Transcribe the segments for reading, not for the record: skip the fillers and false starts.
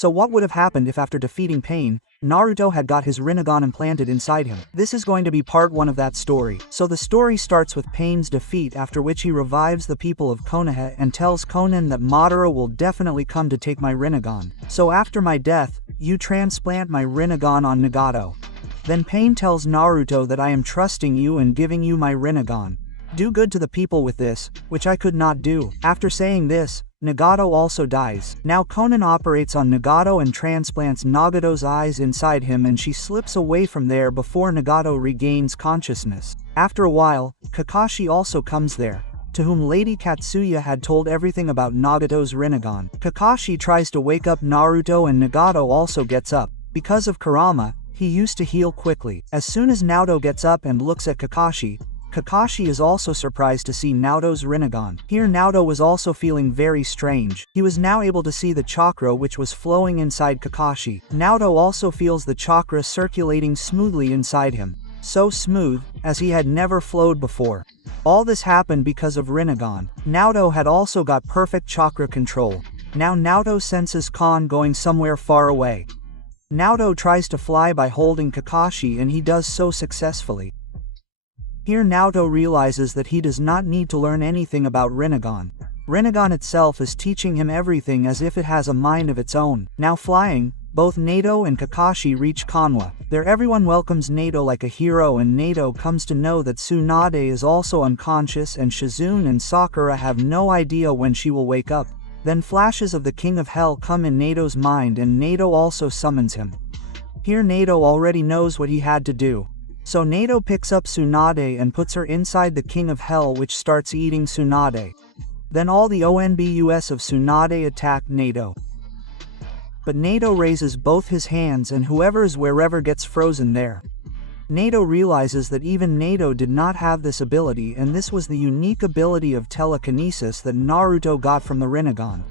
So what would have happened if after defeating Pain, Naruto had got his Rinnegan implanted inside him? This is going to be part 1 of that story. So the story starts with Pain's defeat, after which he revives the people of Konoha and tells Konan that Madara will definitely come to take my Rinnegan. So after my death, you transplant my Rinnegan on Nagato. Then Pain tells Naruto that I am trusting you and giving you my Rinnegan. Do good to the people with this, which I could not do. After saying this, Nagato also dies. Now Konan operates on Nagato and transplants Nagato's eyes inside him, and she slips away from there before Nagato regains consciousness. After a while, Kakashi also comes there, to whom Lady Katsuya had told everything about Nagato's Rinnegan. Kakashi tries to wake up Naruto and Nagato also gets up. Because of Kurama, he used to heal quickly. As soon as Naruto gets up and looks at Kakashi, Kakashi is also surprised to see Naruto's Rinnegan. Here Naruto was also feeling very strange. He was now able to see the chakra which was flowing inside Kakashi. Naruto also feels the chakra circulating smoothly inside him. So smooth, as he had never flowed before. All this happened because of Rinnegan. Naruto had also got perfect chakra control. Now Naruto senses Kon going somewhere far away. Naruto tries to fly by holding Kakashi, and he does so successfully. Here Naruto realizes that he does not need to learn anything about Rinnegan. Rinnegan itself is teaching him everything as if it has a mind of its own. Now flying, both Nato and Kakashi reach Konoha. There everyone welcomes Nato like a hero, and Nato comes to know that Tsunade is also unconscious, and Shizune and Sakura have no idea when she will wake up. Then flashes of the King of Hell come in Nato's mind, and Nato also summons him. Here Nato already knows what he had to do. So Nato picks up Tsunade and puts her inside the King of Hell, which starts eating Tsunade. Then all the ONBUS of Tsunade attack Nato. But Nato raises both his hands, and whoever is wherever gets frozen there. Nato realizes that even Nato did not have this ability, and this was the unique ability of telekinesis that Naruto got from the Rinnegan.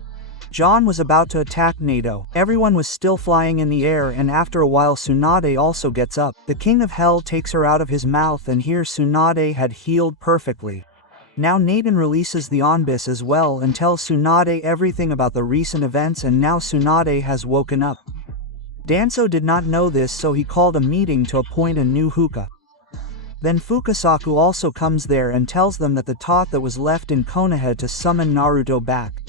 John was about to attack Nato. Everyone was still flying in the air, and after a while Tsunade also gets up. The King of Hell takes her out of his mouth, and here Tsunade had healed perfectly. Now Nathan releases the Onbis as well and tells Tsunade everything about the recent events, and now Tsunade has woken up. Danzo did not know this, so he called a meeting to appoint a new Huka. Then Fukasaku also comes there and tells them that the tot that was left in Konoha to summon Naruto back.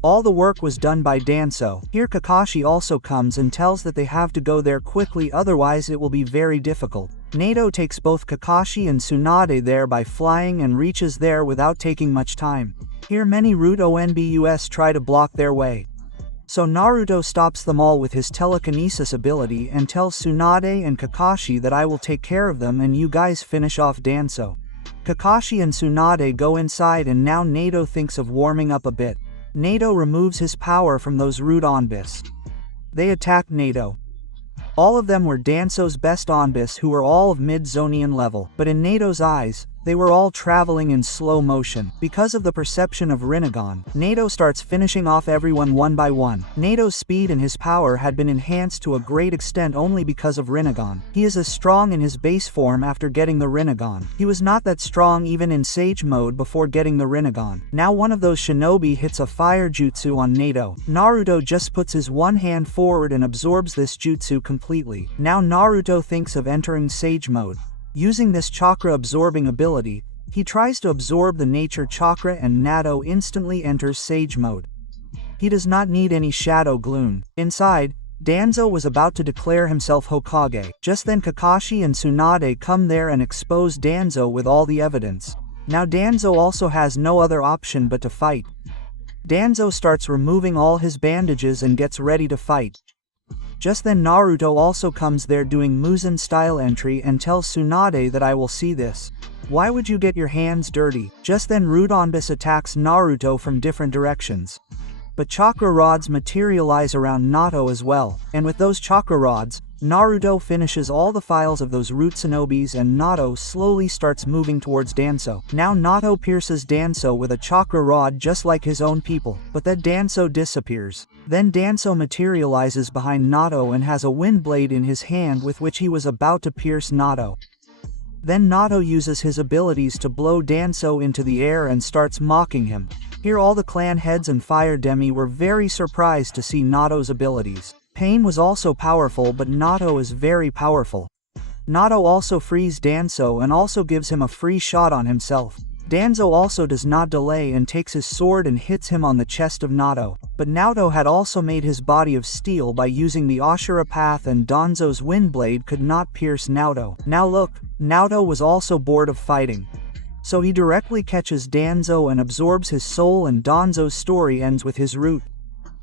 All the work was done by Danzo. Here Kakashi also comes and tells that they have to go there quickly, otherwise it will be very difficult. Nato takes both Kakashi and Tsunade there by flying and reaches there without taking much time. Here many Root ONBUS try to block their way. So Naruto stops them all with his telekinesis ability and tells Tsunade and Kakashi that I will take care of them and you guys finish off Danzo. Kakashi and Tsunade go inside, and now Nato thinks of warming up a bit. Nato removes his power from those Root Onbis. They attack Nato. All of them were Danzo's best Onbis, who were all of mid-Zonian level, but in Nato's eyes, they were all traveling in slow motion. Because of the perception of Rinnegan, Nato starts finishing off everyone one by one. Nato's speed and his power had been enhanced to a great extent only because of Rinnegan. He is as strong in his base form after getting the Rinnegan. He was not that strong even in Sage mode before getting the Rinnegan. Now one of those shinobi hits a fire jutsu on Nato. Naruto just puts his one hand forward and absorbs this jutsu completely. Now Naruto thinks of entering Sage mode. Using this chakra-absorbing ability, he tries to absorb the nature chakra, and Nato instantly enters Sage mode. He does not need any shadow gloom. Inside, Danzo was about to declare himself Hokage. Just then Kakashi and Tsunade come there and expose Danzo with all the evidence. Now Danzo also has no other option but to fight. Danzo starts removing all his bandages and gets ready to fight. Just then Naruto also comes there doing Muzan style entry and tells Tsunade that I will see this. Why would you get your hands dirty? Just then Root Onbis attacks Naruto from different directions. But chakra rods materialize around Nato as well, and with those chakra rods, Naruto finishes all the files of those root shinobis, and Nato slowly starts moving towards Danzo. Now Nato pierces Danzo with a chakra rod just like his own people, but then Danzo disappears. Then Danzo materializes behind Nato and has a wind blade in his hand with which he was about to pierce Nato. Then Nato uses his abilities to blow Danzo into the air and starts mocking him. Here all the clan heads and Fire Demi were very surprised to see Nato's abilities. Pain was also powerful, but Naruto is very powerful. Naruto also frees Danzo and also gives him a free shot on himself. Danzo also does not delay and takes his sword and hits him on the chest of Naruto. But Naruto had also made his body of steel by using the Ashura path, and Danzo's wind blade could not pierce Naruto. Now look, Naruto was also bored of fighting. So he directly catches Danzo and absorbs his soul, and Danzo's story ends with his root.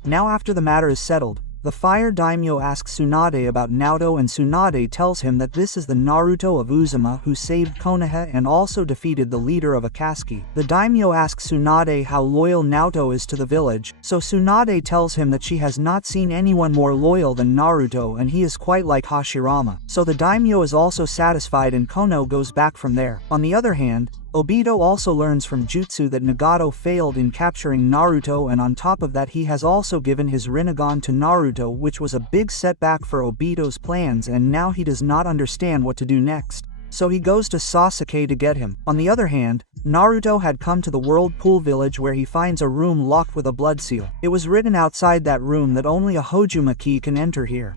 Now after the matter is settled, the Fire Daimyo asks Tsunade about Naruto, and Tsunade tells him that this is the Naruto of Uzuma who saved Konoha and also defeated the leader of Akatsuki. The Daimyo asks Tsunade how loyal Naruto is to the village, so Tsunade tells him that she has not seen anyone more loyal than Naruto and he is quite like Hashirama. So the Daimyo is also satisfied and Kono goes back from there. On the other hand, Obito also learns from Jutsu that Nagato failed in capturing Naruto, and on top of that he has also given his Rinnegan to Naruto, which was a big setback for Obito's plans, and now he does not understand what to do next. So he goes to Sasuke to get him. On the other hand, Naruto had come to the World Pool Village where he finds a room locked with a blood seal. It was written outside that room that only a Hojumaki can enter here.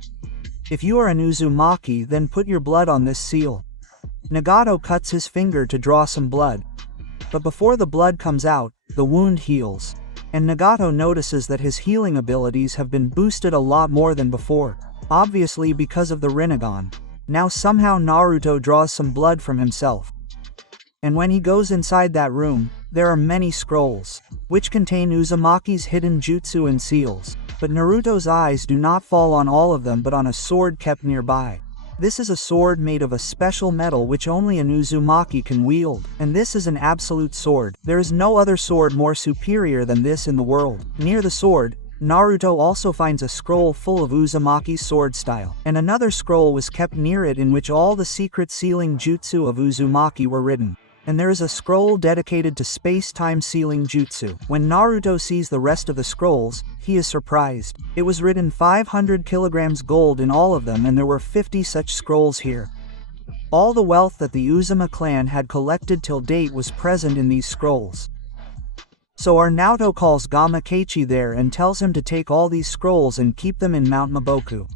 If you are an Uzumaki, then put your blood on this seal. Nagato cuts his finger to draw some blood. But before the blood comes out, the wound heals. And Nagato notices that his healing abilities have been boosted a lot more than before. Obviously because of the Rinnegan. Now somehow Naruto draws some blood from himself. And when he goes inside that room, there are many scrolls, which contain Uzumaki's hidden jutsu and seals. But Naruto's eyes do not fall on all of them but on a sword kept nearby. This is a sword made of a special metal which only an Uzumaki can wield, and this is an absolute sword. There is no other sword more superior than this in the world. Near the sword, Naruto also finds a scroll full of Uzumaki's sword style, and another scroll was kept near it in which all the secret sealing jutsu of Uzumaki were written. And there is a scroll dedicated to space-time sealing jutsu. When Naruto sees the rest of the scrolls, he is surprised. It was written 500 kilograms gold in all of them, and there were 50 such scrolls here. All the wealth that the Uzuma clan had collected till date was present in these scrolls. So our Naruto calls Gamakechi there and tells him to take all these scrolls and keep them in Mount Maboku.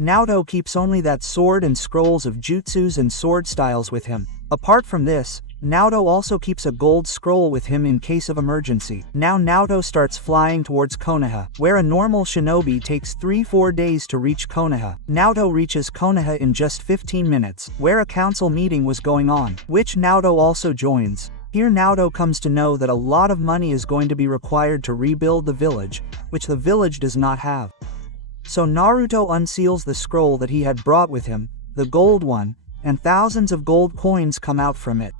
Naruto keeps only that sword and scrolls of jutsus and sword styles with him. Apart from this, Naruto also keeps a gold scroll with him in case of emergency. Now Naruto starts flying towards Konoha, where a normal shinobi takes 3-4 days to reach Konoha. Naruto reaches Konoha in just 15 minutes, where a council meeting was going on, which Naruto also joins. Here Naruto comes to know that a lot of money is going to be required to rebuild the village, which the village does not have. So Naruto unseals the scroll that he had brought with him, the gold one, and thousands of gold coins come out from it.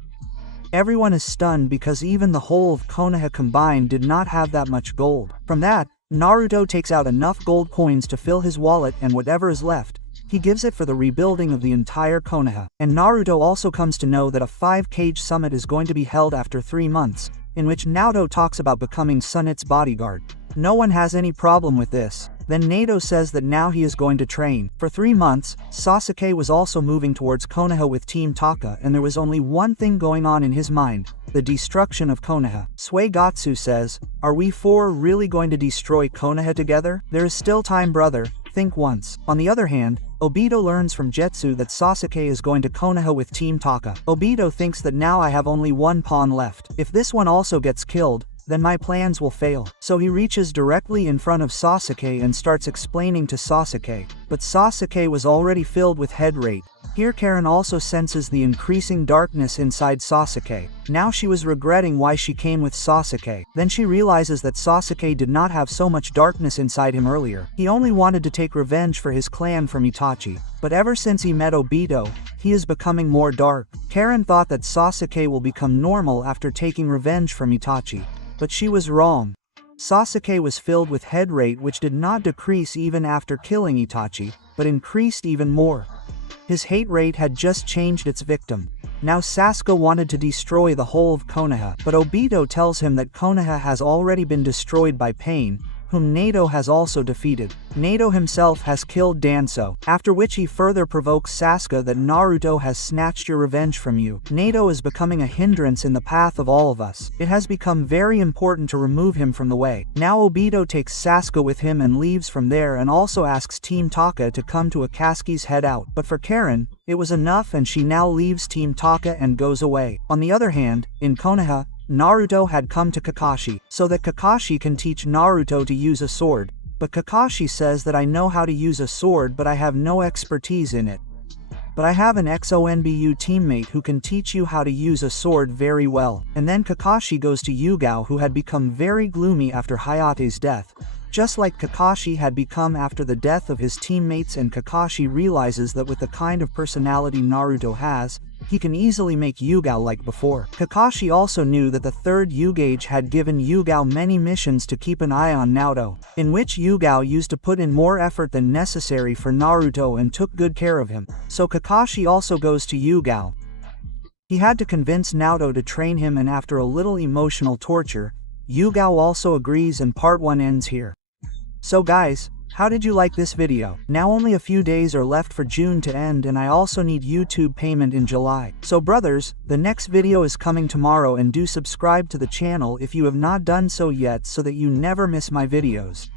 Everyone is stunned because even the whole of Konoha combined did not have that much gold. From that, Naruto takes out enough gold coins to fill his wallet, and whatever is left, he gives it for the rebuilding of the entire Konoha. And Naruto also comes to know that a 5-cage summit is going to be held after 3 months, in which Naruto talks about becoming Sunit's bodyguard. No one has any problem with this. Then Naruto says that now he is going to train. For 3 months, Sasuke was also moving towards Konoha with Team Taka, and there was only one thing going on in his mind: the destruction of Konoha. Suigatsu says, "Are we 4 really going to destroy Konoha together? There is still time, brother. Think once." On the other hand, Obito learns from Jetsu that Sasuke is going to Konoha with Team Taka. Obito thinks that now I have only one pawn left. If this one also gets killed, then my plans will fail. So he reaches directly in front of Sasuke and starts explaining to Sasuke. But Sasuke was already filled with head rate. Here Karen also senses the increasing darkness inside Sasuke. Now she was regretting why she came with Sasuke. Then she realizes that Sasuke did not have so much darkness inside him earlier. He only wanted to take revenge for his clan from Itachi. But ever since he met Obito, he is becoming more dark. Karen thought that Sasuke will become normal after taking revenge from Itachi. But she was wrong. Sasuke was filled with head rate, which did not decrease even after killing Itachi, but increased even more. His hate rate had just changed its victim. Now Sasuke wanted to destroy the whole of Konoha, but Obito tells him that Konoha has already been destroyed by pain, whom Nato has also defeated. Nato himself has killed Danzo, after which he further provokes Sasuke that Naruto has snatched your revenge from you. Nato is becoming a hindrance in the path of all of us. It has become very important to remove him from the way. Now Obito takes Sasuke with him and leaves from there, and also asks Team Taka to come to Akatsuki's head out. But for Karen, it was enough, and she now leaves Team Taka and goes away. On the other hand, in Konoha, Naruto had come to Kakashi, so that Kakashi can teach Naruto to use a sword. But Kakashi says that I know how to use a sword, but I have no expertise in it. But I have an XONBU teammate who can teach you how to use a sword very well. And then Kakashi goes to Yugao, who had become very gloomy after Hayate's death, just like Kakashi had become after the death of his teammates, and Kakashi realizes that with the kind of personality Naruto has, he can easily make Yugao like before. Kakashi also knew that the third Yugage had given Yugao many missions to keep an eye on Naruto, in which Yugao used to put in more effort than necessary for Naruto and took good care of him. So Kakashi also goes to Yugao. He had to convince Naruto to train him, and after a little emotional torture, Yugao also agrees, and part 1 ends here. So guys, how did you like this video? Now only a few days are left for June to end, and I also need YouTube payment in July. So brothers, the next video is coming tomorrow, and do subscribe to the channel if you have not done so yet so that you never miss my videos.